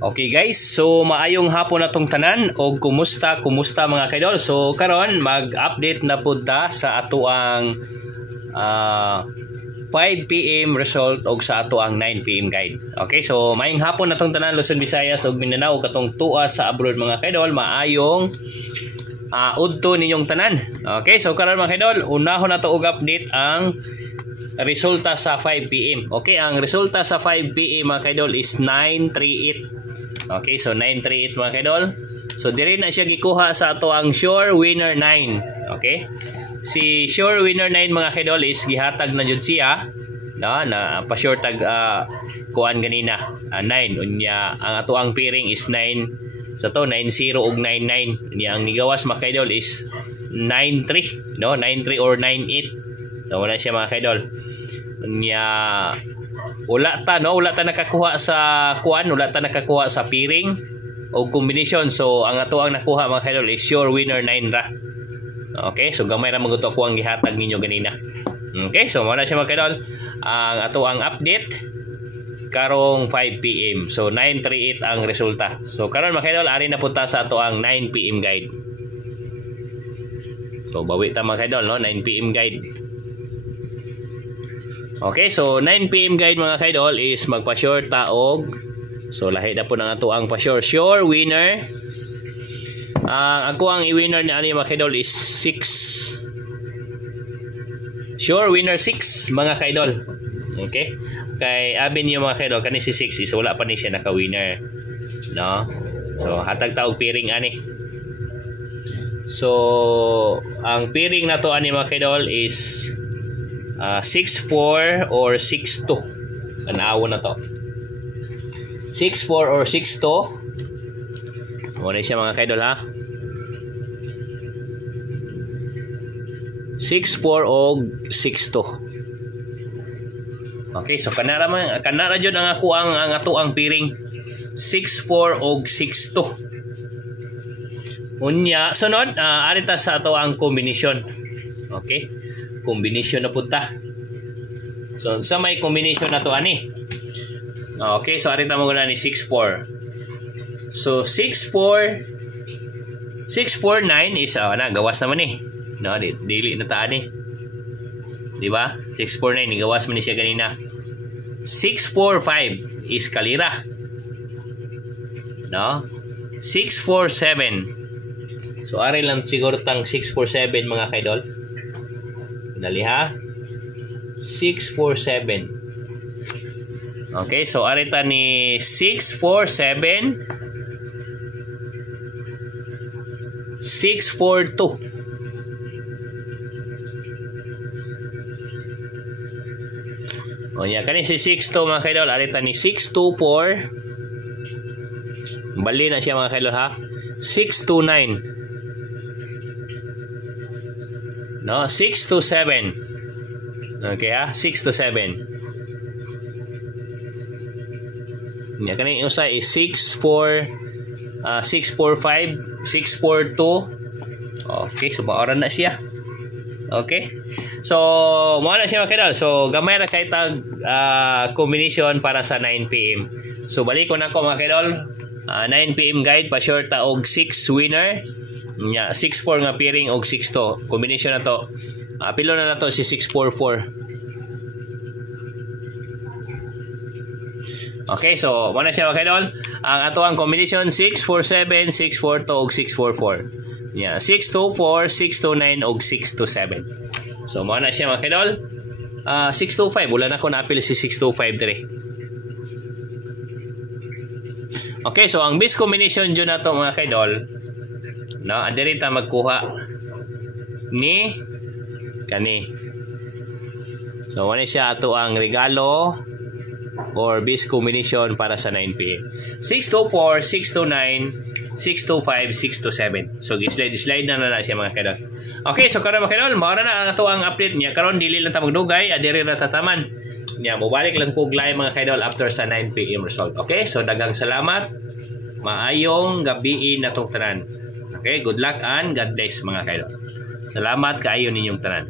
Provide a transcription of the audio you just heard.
Okay guys, so maayong hapon na tong tanan o kumusta mga kaidol. So karon mag-update na pud ta sa ato ang 5 PM result og sa ato ang 9 PM guide. Okay, so maayong hapon na tong tanan Luzon, Visayas ug Mindanao katong tuwa sa abroad mga kaidol. Maayong udto ninyong tanan. Okay, so karon mga kaidol, unahon na to og update ang resulta sa 5 PM. Okay, ang resulta sa 5 PM mga kaidol is 938. Okay, so 938 mga kaidol. So dire na siya gikuha sa ato ang Sure Winner 9. Okay? Si Sure Winner 9 mga kaidol is gihatag na jud siya na pa-sure tag kuan ganina 9 unya ang ato ang pairing is 9 sa to 90 ug 99 unya ang nigawas mga kaidol is 93 93 or 98. So wala siya mga kaidol. Unya wala ta nakakuha sa kuan, wala ta nakakuha sa pairing o combination. So ang ato ang nakuha mga kaidol is Sure Winner 9 ra. Okay, so gamay ra maguto ko ang gihatag ninyo ganina. Okay, so mao na siya mga kaidol ang ato ang update karong 5 PM. So 938 ang resulta. So karon mga kaidol ari na punta sa ato ang 9 PM guide. So bawi ta mga kaidol 9 PM guide. Okay, so 9 PM guide mga kaidol is magpa-sure ta og so lahi na po ng ato ang pa-sure Sure Winner. Ako ang i-winner ni ani mga kaidol is 6. Sure Winner 6 mga kaidol. Okay? Kay abi niyo mga kaidol kani si 6 is wala pa ni siya naka-winner. No? So hatag ta og pairing ani. So ang pairing na to ani mga kaidol is 6-4 or 6-2. Tanawo na to. 6-4 or 6-2. Muna siya mga kaidol ha. 6-4 o 6-2. Okay, so kanara jud ang ako ang ato ang pairing 6-4 o 6-2. Unya sunod arita sa ato ang combination. Okay? Combination na punta. So sa may combination na to ani. Okay, so arita mo guna ni 6-4. So 6-4 6-4-9 is gawas naman ni. No, dili na ta ani. Di ba? 6-4-9 gawas man ni siya ganina. 6-4-5 is kalira. No? 6-4-7. So ari lang siguro tang 6-4-7 mga kaidol. Dali ha. 6-4-7. Okay, so arita ni 6-4-7 6-4-2. O yan, kani si 6-2 mga kaidol, arita ni 6-2-4. Bali na siya mga kaidol ha. 6-2-9. No, 6-7. Okay ha, 6-7. Nya kani usay is 6-4 6-4-5 6-4-2. Okay, so maoran na siya. Okay. So mao na siya mga kaidol. So gamay ra kay tag combination para sa 9 PM. So balik ko na ko mga kaidol. 9 PM guide pa sure ta og 6 winner. Nya 6-4 nga pairing og 6-2 combination na to. Pilo na to si 6-4-4. Okay, so muna siya mga kaidol. Ang ato ang combination 6-4-7 6-4-2 og 6-4-4. Nya 6-2-4 6-2-9 og 6-2-7. So muna siya mga kaidol. 6-2-5 wala na ko na-apil si 6-2-5 dire. Okay, so ang best combination dyan na to mga kaidol. No, adiri ta magkuha ni kani. So wala siya ato ang regalo or best combination para sa 9 PM. 6-2-4, 6-2-9, 6-2-5, 6-2-7. So slide na siya mga kaidol. Okay, so karon mga kaidol, mao na ang ato ang update niya. Karon dili lang ta magdugay, adiri ra tataman. Nya mobalik lang ko live mga kaidol after sa 9 PM result. Okay, so daghang salamat. Maayong gabi na tong tanan. Okay, good luck and God bless mga kaidol. Salamat kaayo ninyong tanan.